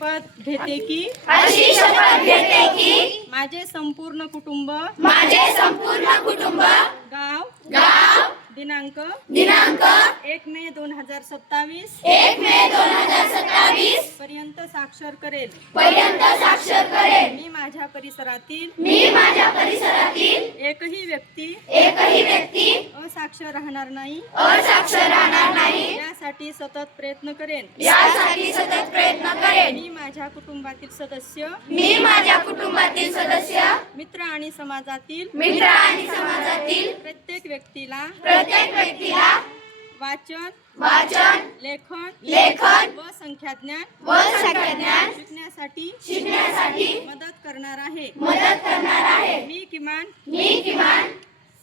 शपथ घेते की अशी शपथ घेते की माझे संपूर्ण कुटुंब गाव दिनांक 1 मे 2027 पर्यंत साक्षर करेल। मी माझ्या परिसरातील एकही व्यक्ती असाक्षर राहणार नाही यासाठी सतत प्रयत्न करेन। मी माझ्या कुटुंबातील सदस्य मित्र आणि समाजातील प्रत्येक व्यक्तीला वाचन लेखन व संख्याज्ञान शिकण्यासाठी मदत करणार आहे। मी किमान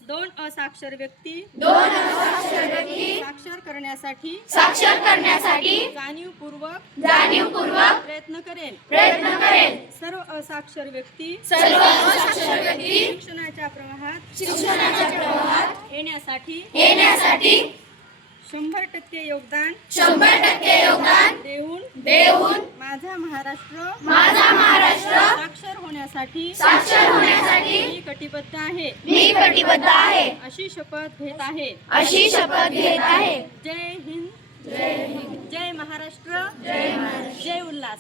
2 असाक्षर व्यक्ती साक्षर करण्यासाठी जाणीवपूर्वक प्रयत्न करेन। सर्व असाक्षर व्यक्ती शिक्षणाच्या प्रवाहात येण्यासाठी 100% योगदान देऊन माझा महाराष्ट्र साक्षर होण्यासाठी मी कटिबद्ध आहे। अशी शपथ घेत आहे। जय हिंद, जय महाराष्ट्र, जय उल्हास।